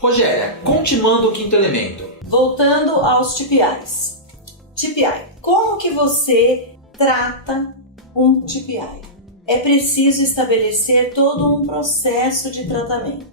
Rogéria, continuando o quinto elemento. Voltando aos TPIs. TPI. Como que você trata um TPI? É preciso estabelecer todo um processo de tratamento.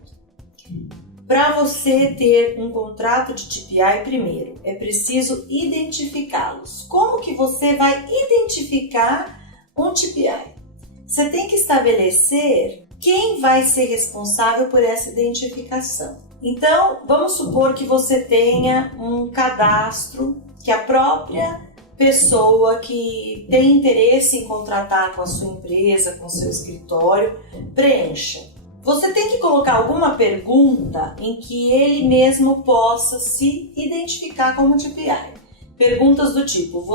Para você ter um contrato de TPI, primeiro, é preciso identificá-los. Como que você vai identificar um TPI? Você tem que estabelecer quem vai ser responsável por essa identificação. Então, vamos supor que você tenha um cadastro que a própria pessoa que tem interesse em contratar com a sua empresa, com o seu escritório, preencha. Você tem que colocar alguma pergunta em que ele mesmo possa se identificar como TPI. Perguntas do tipo,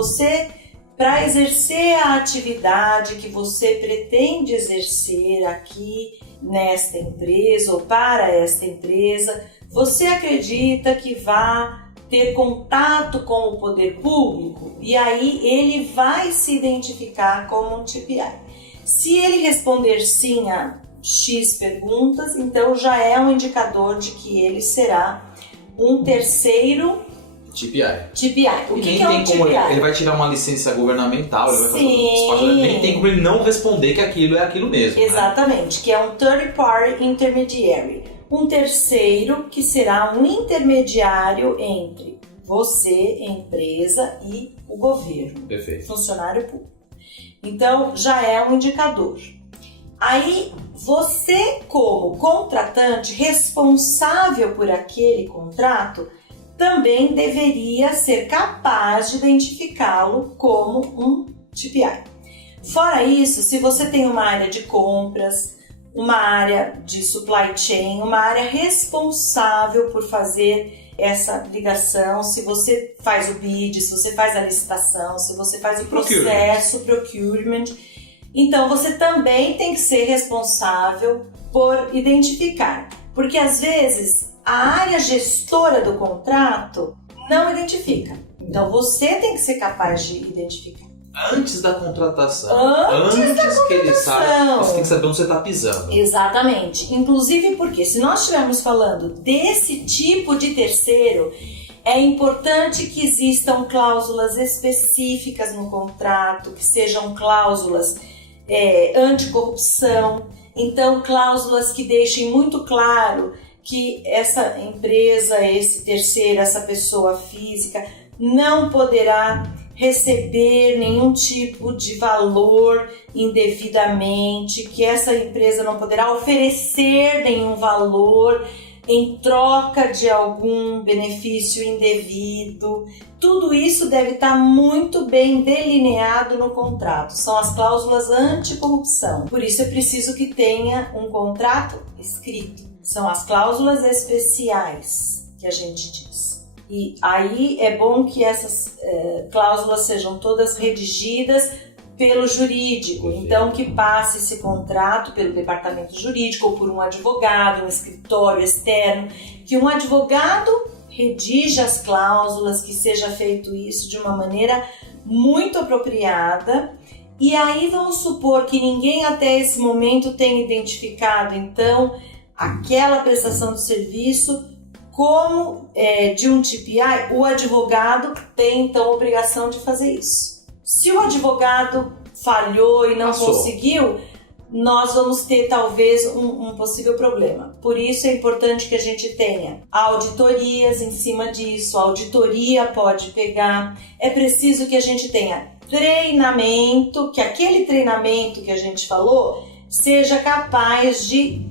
para exercer a atividade que você pretende exercer aqui nesta empresa ou para esta empresa, você acredita que vai ter contato com o poder público? E aí ele vai se identificar como um TPI. Se ele responder sim a X perguntas, então já é um indicador de que ele será um terceiro TPI. O que é um TPI? Ele vai tirar uma licença governamental, ele vai fazer nem tem como ele não responder que aquilo é aquilo mesmo. Exatamente, né? Que é um third party intermediary. Um terceiro que será um intermediário entre você, empresa e o governo. Perfeito. Funcionário público. Então já é um indicador. Aí você, como contratante responsável por aquele contrato, também deveria ser capaz de identificá-lo como um TPI. Fora isso, se você tem uma área de compras, uma área de supply chain, uma área responsável por fazer essa ligação, se você faz o bid, se você faz a licitação, se você faz o processo, procurement, então você também tem que ser responsável por identificar. Porque às vezes a área gestora do contrato não identifica. Então você tem que ser capaz de identificar. Antes da contratação. Antes que ele saiba, você tem que saber onde você está pisando. Exatamente. Inclusive porque se nós estivermos falando desse tipo de terceiro, é importante que existam cláusulas específicas no contrato, que sejam cláusulas anticorrupção. Então, cláusulas que deixem muito claro que essa empresa, esse terceiro, essa pessoa física não poderá receber nenhum tipo de valor indevidamente, que essa empresa não poderá oferecer nenhum valor em troca de algum benefício indevido. Tudo isso deve estar muito bem delineado no contrato. São as cláusulas anticorrupção. Por isso é preciso que tenha um contrato escrito. São as cláusulas especiais que a gente diz. E aí é bom que essas cláusulas sejam todas redigidas pelo jurídico, então que passe esse contrato pelo departamento jurídico ou por um advogado, um escritório externo, que um advogado redija as cláusulas, que seja feito isso de uma maneira muito apropriada. E aí vamos supor que ninguém até esse momento tenha identificado então aquela prestação de serviço como de um TPI, o advogado tem então a obrigação de fazer isso. Se o advogado falhou e não conseguiu, nós vamos ter talvez um possível problema. Por isso é importante que a gente tenha auditorias em cima disso, a auditoria pode pegar. É preciso que a gente tenha treinamento, que aquele treinamento que a gente falou seja capaz de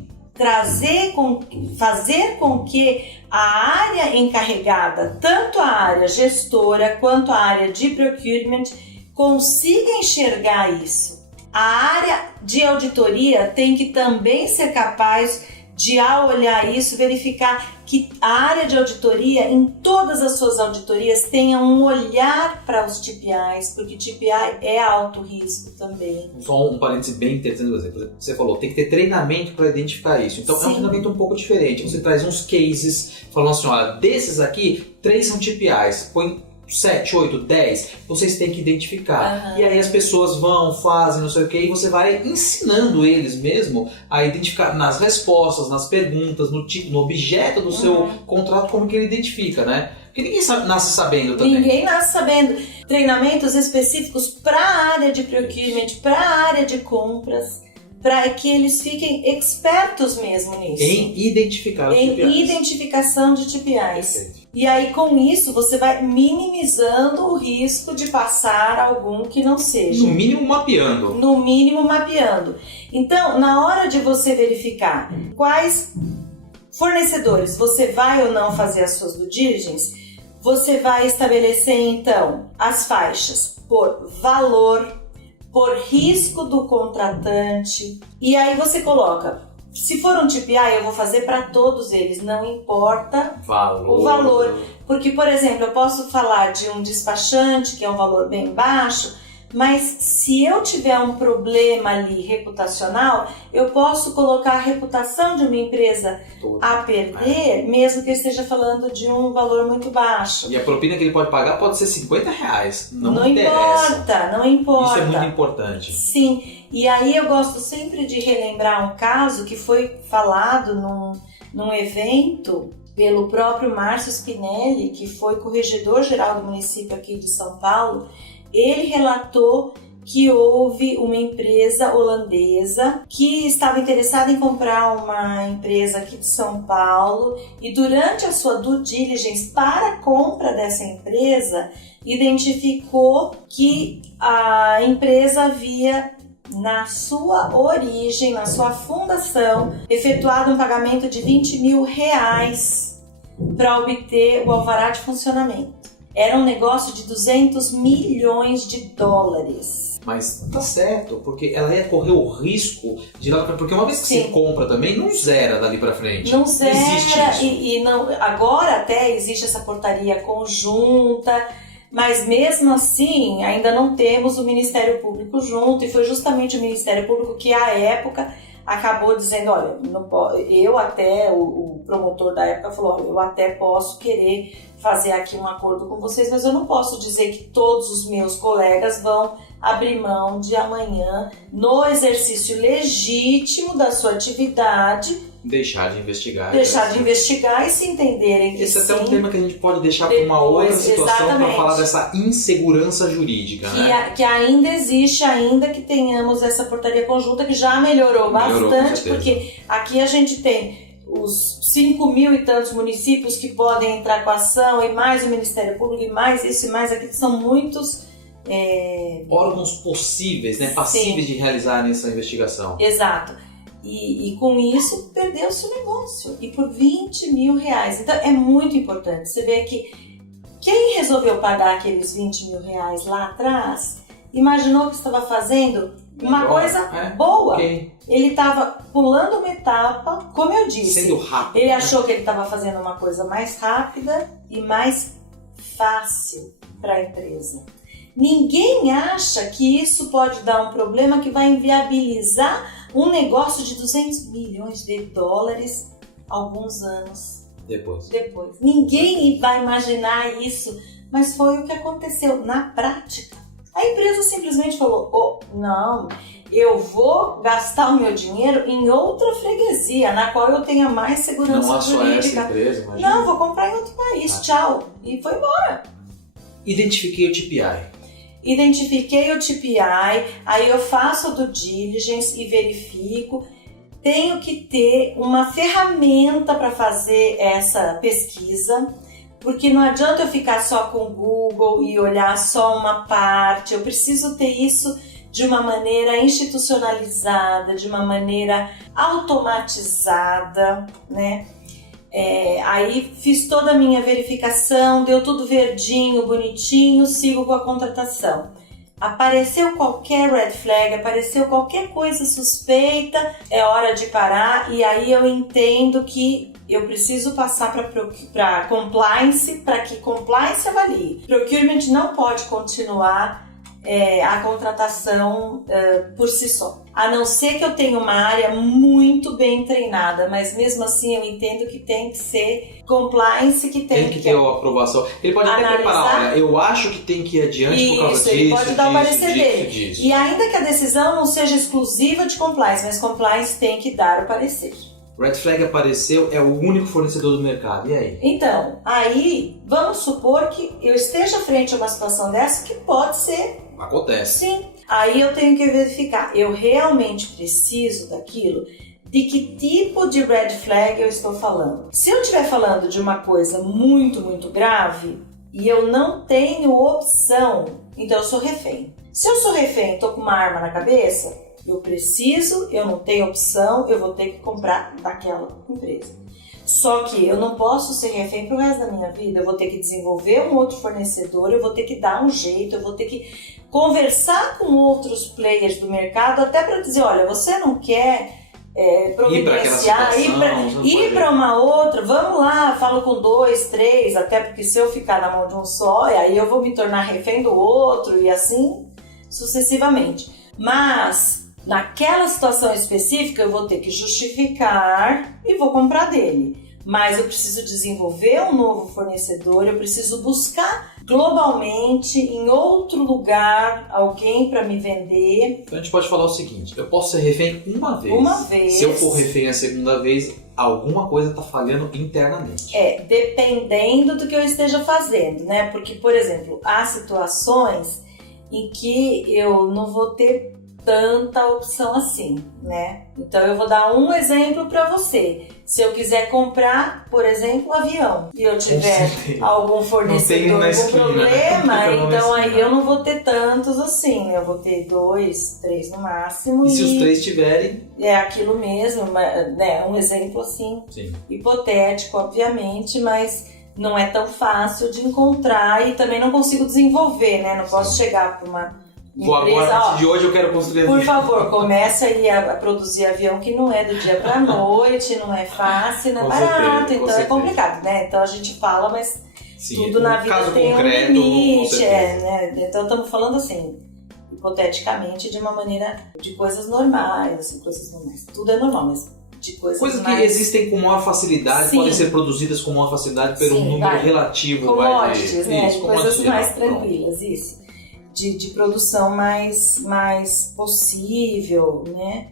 fazer com que a área encarregada, tanto a área gestora quanto a área de procurement, consiga enxergar isso. A área de auditoria tem que também ser capaz de, ao olhar isso, verificar que a área de auditoria, em todas as suas auditorias, tenha um olhar para os TPIs, porque TPI é alto risco também. Só um parêntese bem interessante, por exemplo, você falou, tem que ter treinamento para identificar isso. Então, sim, é um treinamento um pouco diferente. Você traz uns cases, falando assim, olha, desses aqui, 3 são TPIs, põe 7, 8, 10, vocês têm que identificar. E aí as pessoas vão, fazem, não sei o que, e você vai ensinando eles mesmo a identificar nas respostas, nas perguntas, no objeto do seu contrato, como que ele identifica, né? Porque ninguém nasce sabendo também. Ninguém nasce sabendo. Treinamentos específicos para a área de procurement, para a área de compras, para que eles fiquem expertos mesmo nisso. Em identificar os TPIs. Em identificação de TPIs. Perfeito. E aí, com isso, você vai minimizando o risco de passar algum que não seja. No mínimo mapeando. No mínimo mapeando. Então, na hora de você verificar quais fornecedores você vai ou não fazer as suas due diligence, você vai estabelecer, então, as faixas por valor, por risco do contratante. E aí você coloca... Se for um TPI, eu vou fazer para todos eles, não importa o valor. Porque, por exemplo, eu posso falar de um despachante, que é um valor bem baixo, mas se eu tiver um problema ali reputacional, eu posso colocar a reputação de uma empresa a perder, mesmo que eu esteja falando de um valor muito baixo. E a propina que ele pode pagar pode ser R$50. Não interessa. Não importa. Isso é muito importante. Sim. E aí eu gosto sempre de relembrar um caso que foi falado num evento pelo próprio Márcio Spinelli, que foi corregedor-geral do município aqui de São Paulo. Ele relatou que houve uma empresa holandesa que estava interessada em comprar uma empresa aqui de São Paulo e durante a sua due diligence para a compra dessa empresa, identificou que a empresa havia, na sua origem, na sua fundação, efetuado um pagamento de R$20 mil para obter o alvará de funcionamento. Era um negócio de $200 milhões. Mas tá certo, porque ela ia correr o risco de lá pra... Porque uma vez que você compra também, não zera dali pra frente. Não zera, existe isso. E não, agora até existe essa portaria conjunta, mas mesmo assim ainda não temos o Ministério Público junto, e foi justamente o Ministério Público que à época acabou dizendo, olha, não pode, eu até, o promotor da época falou, olha, eu até posso querer fazer aqui um acordo com vocês, mas eu não posso dizer que todos os meus colegas vão abrir mão de amanhã, no exercício legítimo da sua atividade, deixar de investigar. Deixar de investigar e se entenderem que esse sim. Esse é até um tema que a gente pode deixar para uma outra situação para falar dessa insegurança jurídica, né? Que ainda existe, ainda que tenhamos essa portaria conjunta que já melhorou bastante, porque aqui a gente tem os 5 mil e tantos municípios que podem entrar com a ação, e mais o Ministério Público, e mais isso e mais aquilo, são muitos... órgãos possíveis, né? Passíveis de realizarem essa investigação. Exato. E com isso perdeu-se o negócio, e por R$20 mil. Então é muito importante. Você vê que quem resolveu pagar aqueles R$20 mil lá atrás imaginou que estava fazendo uma coisa boa. Okay. Ele estava pulando uma etapa, como eu disse, sendo rápido. Ele achou que ele estava fazendo uma coisa mais rápida e mais fácil para a empresa. Ninguém acha que isso pode dar um problema que vai inviabilizar um negócio de $200 milhões alguns anos depois. Ninguém vai imaginar isso, mas foi o que aconteceu na prática. A empresa simplesmente falou, não, eu vou gastar o meu dinheiro em outra freguesia, na qual eu tenha mais segurança jurídica. Essa empresa, imagina. Não, vou comprar em outro país, tchau. E foi embora. Identifiquei o TPI. Identifiquei o TPI, aí eu faço a due diligence e verifico. Tenho que ter uma ferramenta para fazer essa pesquisa, porque não adianta eu ficar só com o Google e olhar só uma parte. Eu preciso ter isso de uma maneira institucionalizada, de uma maneira automatizada, né? Aí fiz toda a minha verificação, deu tudo verdinho, bonitinho, sigo com a contratação. Apareceu qualquer red flag, apareceu qualquer coisa suspeita, é hora de parar, e aí eu entendo que eu preciso passar para compliance, para que compliance avalie. Procurement não pode continuar a contratação por si só. A não ser que eu tenha uma área muito bem treinada, mas mesmo assim eu entendo que tem que ser compliance, que tem que ter a aprovação. Ele pode até preparar, olha, eu acho que tem que ir adiante por causa disso, ele pode dar o parecer dele. Disso. E ainda que a decisão não seja exclusiva de compliance, mas compliance tem que dar o parecer. Red flag apareceu, é o único fornecedor do mercado, e aí? Então, aí vamos supor que eu esteja frente a uma situação dessa que pode ser. Acontece. Sim. Aí eu tenho que verificar, eu realmente preciso daquilo? De que tipo de red flag eu estou falando? Se eu estiver falando de uma coisa muito, muito grave e eu não tenho opção, então eu sou refém. Se eu sou refém e estou com uma arma na cabeça, eu preciso, eu não tenho opção, eu vou ter que comprar daquela empresa. Só que eu não posso ser refém pro resto da minha vida, eu vou ter que desenvolver um outro fornecedor, eu vou ter que dar um jeito, eu vou ter que conversar com outros players do mercado até para dizer, olha, você não quer providenciar, ir para uma outra, vamos lá, falo com 2, 3, até porque se eu ficar na mão de um só, aí eu vou me tornar refém do outro e assim sucessivamente. Mas naquela situação específica eu vou ter que justificar e vou comprar dele. Mas eu preciso desenvolver um novo fornecedor, eu preciso buscar globalmente, em outro lugar, alguém para me vender. Então a gente pode falar o seguinte, eu posso ser refém uma vez. Uma vez. Se eu for refém a segunda vez, alguma coisa está falhando internamente. Dependendo do que eu esteja fazendo, né? Porque, por exemplo, há situações em que eu não vou ter tanta opção assim, né? Então eu vou dar um exemplo para você. Se eu quiser comprar, por exemplo, um avião e eu tiver algum fornecedor com problema, então aí eu não vou ter tantos assim, eu vou ter 2, 3 no máximo. E se os 3 tiverem? É aquilo mesmo, né? Um exemplo assim, sim, hipotético, obviamente, mas não é tão fácil de encontrar e também não consigo desenvolver, né? Não posso chegar para uma empresa, a partir de hoje eu quero construir por favor, comece aí a produzir avião que não é do dia pra noite, não é fácil, não é barato, então é complicado, né? Então a gente fala, mas sim, tudo na vida tem um limite, né? Então estamos falando assim, hipoteticamente, de uma maneira de coisas normais, assim, coisas normais. Tudo é normal, mas de coisas que existem com maior facilidade, sim, podem ser produzidas com maior facilidade pelo sim, número relativo. Commodities, né? Isso, coisas mais tranquilas, isso. De produção mais possível, né?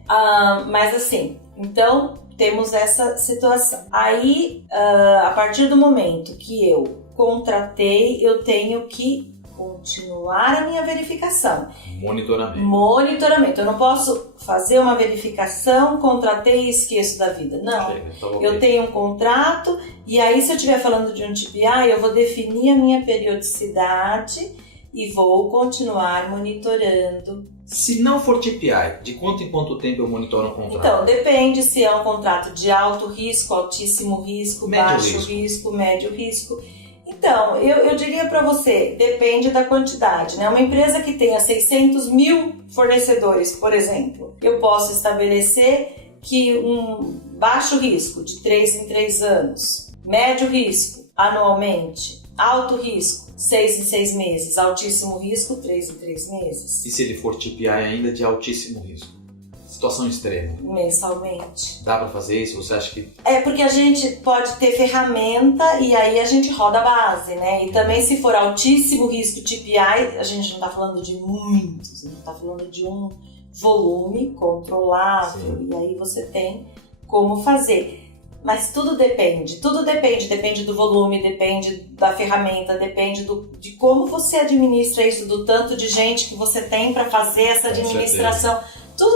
Mas assim, então temos essa situação. Aí, a partir do momento que eu contratei, eu tenho que continuar a minha verificação. Monitoramento. Eu não posso fazer uma verificação, contratei e esqueço da vida. Não. Eu tenho um contrato e aí se eu estiver falando de um TPI, eu vou definir a minha periodicidade e vou continuar monitorando. Se não for TPI, de quanto em quanto tempo eu monitoro um contrato? Então, depende se é um contrato de alto risco, altíssimo risco, baixo risco, médio risco. Então, eu diria para você, depende da quantidade, né? Uma empresa que tenha 600 mil fornecedores, por exemplo, eu posso estabelecer que um baixo risco, de 3 em 3 anos, médio risco, anualmente, alto risco, 6 em 6 meses, altíssimo risco, 3 em 3 meses. E se ele for TPI ainda de altíssimo risco? Situação extrema. Mensalmente. Dá pra fazer isso? Você acha que... Porque a gente pode ter ferramenta e aí a gente roda a base, né? E também se for altíssimo risco TPI, a gente não tá falando de muitos, a gente tá falando de um volume controlável. Sim. E aí você tem como fazer. Mas tudo depende do volume, depende da ferramenta, depende de como você administra isso, do tanto de gente que você tem para fazer essa administração. Tudo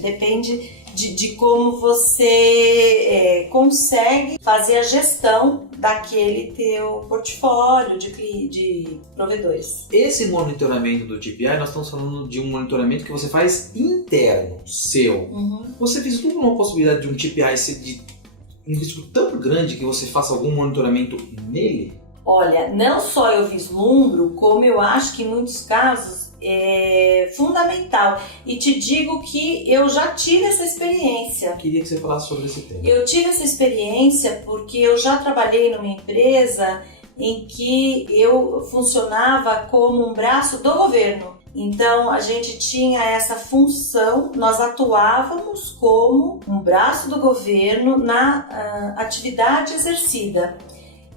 depende de como você consegue fazer a gestão daquele teu portfólio de provedores. Esse monitoramento do TPI, nós estamos falando de um monitoramento que você faz interno, seu. Uhum. Você fez uma possibilidade de um TPI ser de um risco tão grande que você faça algum monitoramento nele? Olha, não só eu vislumbro, como eu acho que em muitos casos é fundamental. E te digo que eu já tive essa experiência. Eu queria que você falasse sobre esse tema. Eu tive essa experiência porque eu já trabalhei numa empresa em que eu funcionava como um braço do governo. Então a gente tinha essa função, nós atuávamos como um braço do governo na atividade exercida.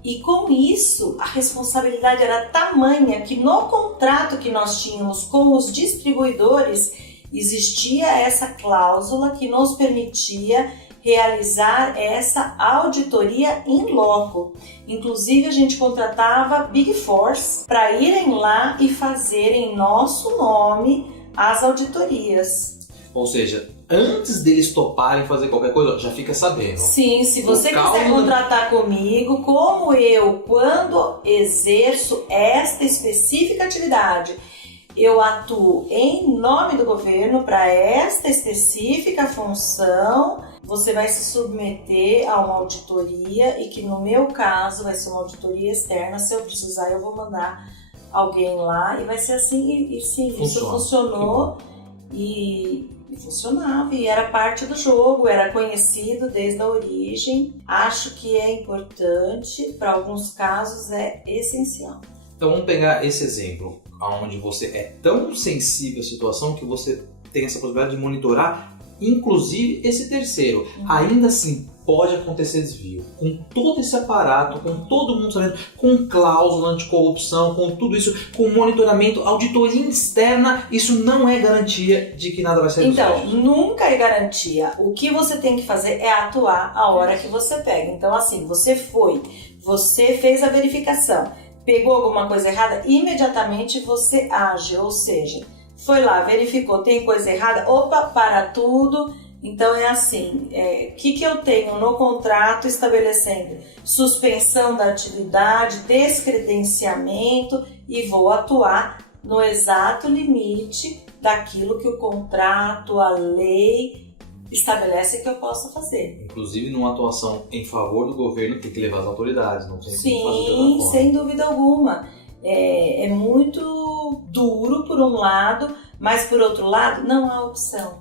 E com isso, a responsabilidade era tamanha que no contrato que nós tínhamos com os distribuidores, existia essa cláusula que nos permitia realizar essa auditoria in loco. Inclusive, a gente contratava Big Fours para irem lá e fazerem em nosso nome as auditorias. Ou seja, antes deles toparem fazer qualquer coisa, já fica sabendo. Sim, se você quiser contratar comigo, como eu, quando exerço esta específica atividade, eu atuo em nome do governo para esta específica função, você vai se submeter a uma auditoria e que no meu caso vai ser uma auditoria externa. Se eu precisar, eu vou mandar alguém lá e vai ser assim. E sim, isso funcionou e funcionava e era parte do jogo, era conhecido desde a origem. Acho que é importante, para alguns casos é essencial. Então vamos pegar esse exemplo, onde você é tão sensível à situação que você tem essa possibilidade de monitorar, inclusive esse terceiro. Ainda assim, pode acontecer desvio. Com todo esse aparato, com todo mundo sabendo, com cláusula anticorrupção, com tudo isso, com monitoramento, auditoria externa, isso não é garantia de que nada vai ser Então, nunca é garantia. O que você tem que fazer é atuar a hora que você pega. Então, assim, você fez a verificação, pegou alguma coisa errada, imediatamente você age, ou seja, foi lá, verificou, tem coisa errada, opa, para tudo. Então é assim, o que eu tenho no contrato estabelecendo? Suspensão da atividade, descredenciamento, e vou atuar no exato limite daquilo que o contrato, a lei estabelece que eu possa fazer. Inclusive, numa atuação em favor do governo, tem que levar as autoridades, não tem que fazer Sim, sem dúvida alguma. É muito duro por um lado, mas por outro lado não há opção.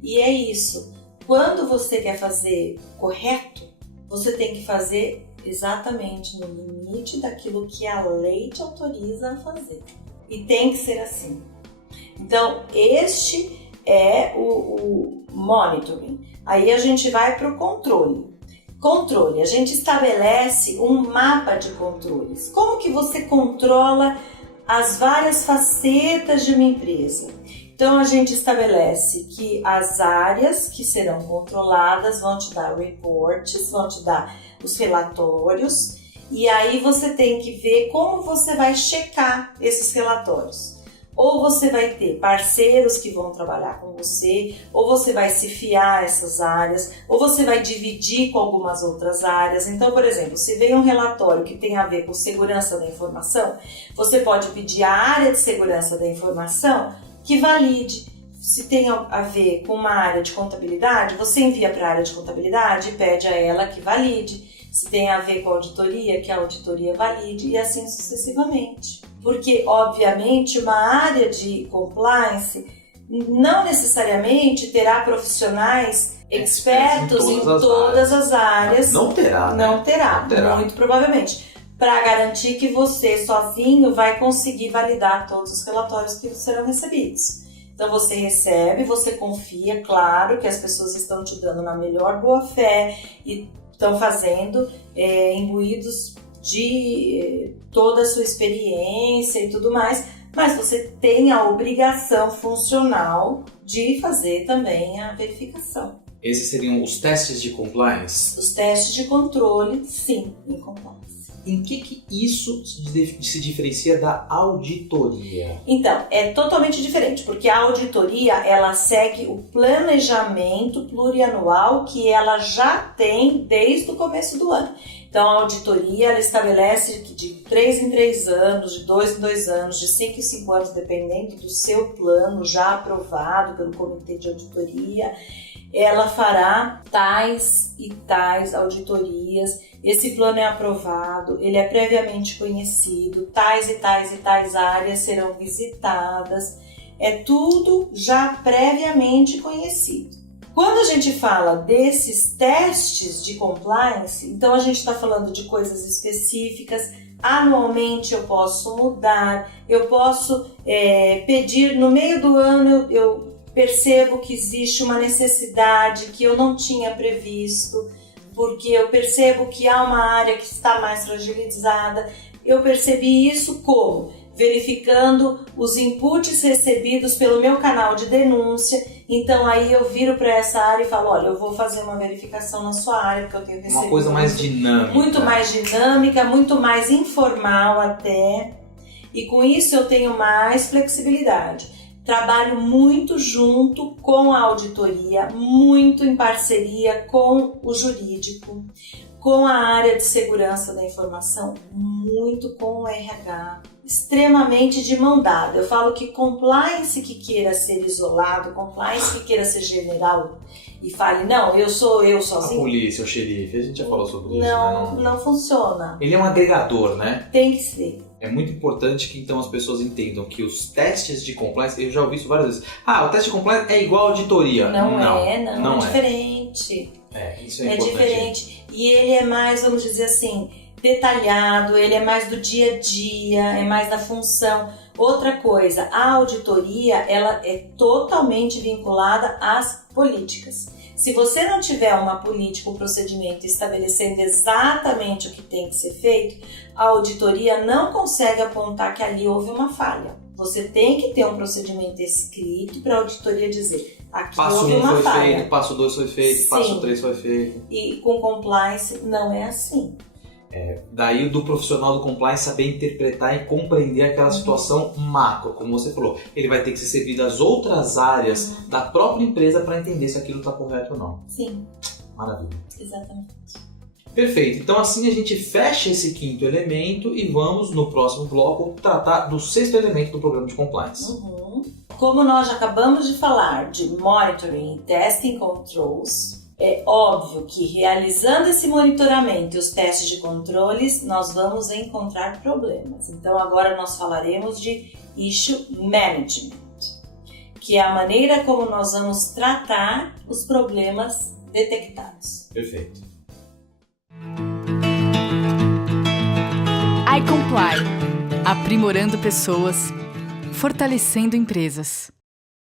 E é isso. Quando você quer fazer correto, você tem que fazer exatamente no limite daquilo que a lei te autoriza a fazer. E tem que ser assim. Então, este é o monitoring. Aí a gente vai para o controle. Controle, a gente estabelece um mapa de controles. Como que você controla as várias facetas de uma empresa? Então a gente estabelece que as áreas que serão controladas vão te dar reports, vão te dar os relatórios, e aí você tem que ver como você vai checar esses relatórios. Ou você vai ter parceiros que vão trabalhar com você, ou você vai se fiar a essas áreas, ou você vai dividir com algumas outras áreas. Então, por exemplo, se vem um relatório que tem a ver com segurança da informação, você pode pedir à área de segurança da informação que valide. Se tem a ver com uma área de contabilidade, você envia para a área de contabilidade e pede a ela que valide. Se tem a ver com a auditoria, que a auditoria valide, e assim sucessivamente. Porque, obviamente, uma área de compliance não necessariamente terá profissionais expertos em todas as áreas. Não terá, né? Não terá, muito provavelmente. Para garantir que você sozinho vai conseguir validar todos os relatórios que serão recebidos. Então você recebe, você confia, claro que as pessoas estão te dando na melhor boa-fé e estão fazendo imbuídos de toda a sua experiência e tudo mais, mas você tem a obrigação funcional de fazer também a verificação. Esses seriam os testes de compliance? Os testes de controle, sim, em compliance. Em que isso se diferencia da auditoria? Então, é totalmente diferente, porque a auditoria, ela segue o planejamento plurianual que ela já tem desde o começo do ano. Então, a auditoria, ela estabelece que de 3 em 3 anos, de 2 em 2 anos, de 5 em 5 anos, dependendo do seu plano já aprovado pelo comitê de auditoria, ela fará tais e tais auditorias. Esse plano é aprovado, ele é previamente conhecido, tais e tais e tais áreas serão visitadas. É tudo já previamente conhecido. Quando a gente fala desses testes de compliance, então a gente está falando de coisas específicas, Anualmente eu posso mudar, eu posso pedir, no meio do ano eu percebo que existe uma necessidade que eu não tinha previsto, porque eu percebo que há uma área que está mais fragilizada. Eu percebi isso como? Verificando os inputs recebidos pelo meu canal de denúncia. Então aí eu viro para essa área e falo, olha, eu vou fazer uma verificação na sua área, porque eu tenho recebido uma coisa mais dinâmica. Muito mais dinâmica, muito mais informal até. E com isso eu tenho mais flexibilidade. Trabalho muito junto com a auditoria, muito em parceria com o jurídico, com a área de segurança da informação, muito com o RH, extremamente de mão dada. Eu falo que compliance que queira ser isolado, compliance que queira ser general e fale, não, eu sou sozinho. A polícia, o xerife, a gente já falou sobre isso. Não, não funciona. Ele é um agregador, né? Tem que ser. É muito importante que então as pessoas entendam que os testes de compliance, eu já ouvi isso várias vezes. O teste de compliance é igual a auditoria. Não é diferente. Isso é importante. Diferente. E ele é mais, vamos dizer assim, detalhado, ele é mais do dia a dia, é mais da função. Outra coisa, a auditoria, ela é totalmente vinculada às políticas. Se você não tiver uma política, um procedimento estabelecendo exatamente o que tem que ser feito, a auditoria não consegue apontar que ali houve uma falha. Você tem que ter um procedimento escrito para a auditoria dizer, aqui houve uma falha. Passo 1 foi feito, passo 2 foi feito, Sim. passo 3 foi feito. E com compliance não é assim. Daí do profissional do compliance saber interpretar e compreender aquela situação macro, como você falou. Ele vai ter que ser servido às outras áreas da própria empresa para entender se aquilo está correto ou não. Sim. Maravilha. Exatamente. Perfeito. Então assim a gente fecha esse quinto elemento e vamos no próximo bloco tratar do sexto elemento do programa de compliance. Como nós já acabamos de falar de monitoring e testing controls, é óbvio que realizando esse monitoramento e os testes de controles, nós vamos encontrar problemas. Então agora nós falaremos de issue management, que é a maneira como nós vamos tratar os problemas detectados. Perfeito. iComply, aprimorando pessoas, fortalecendo empresas.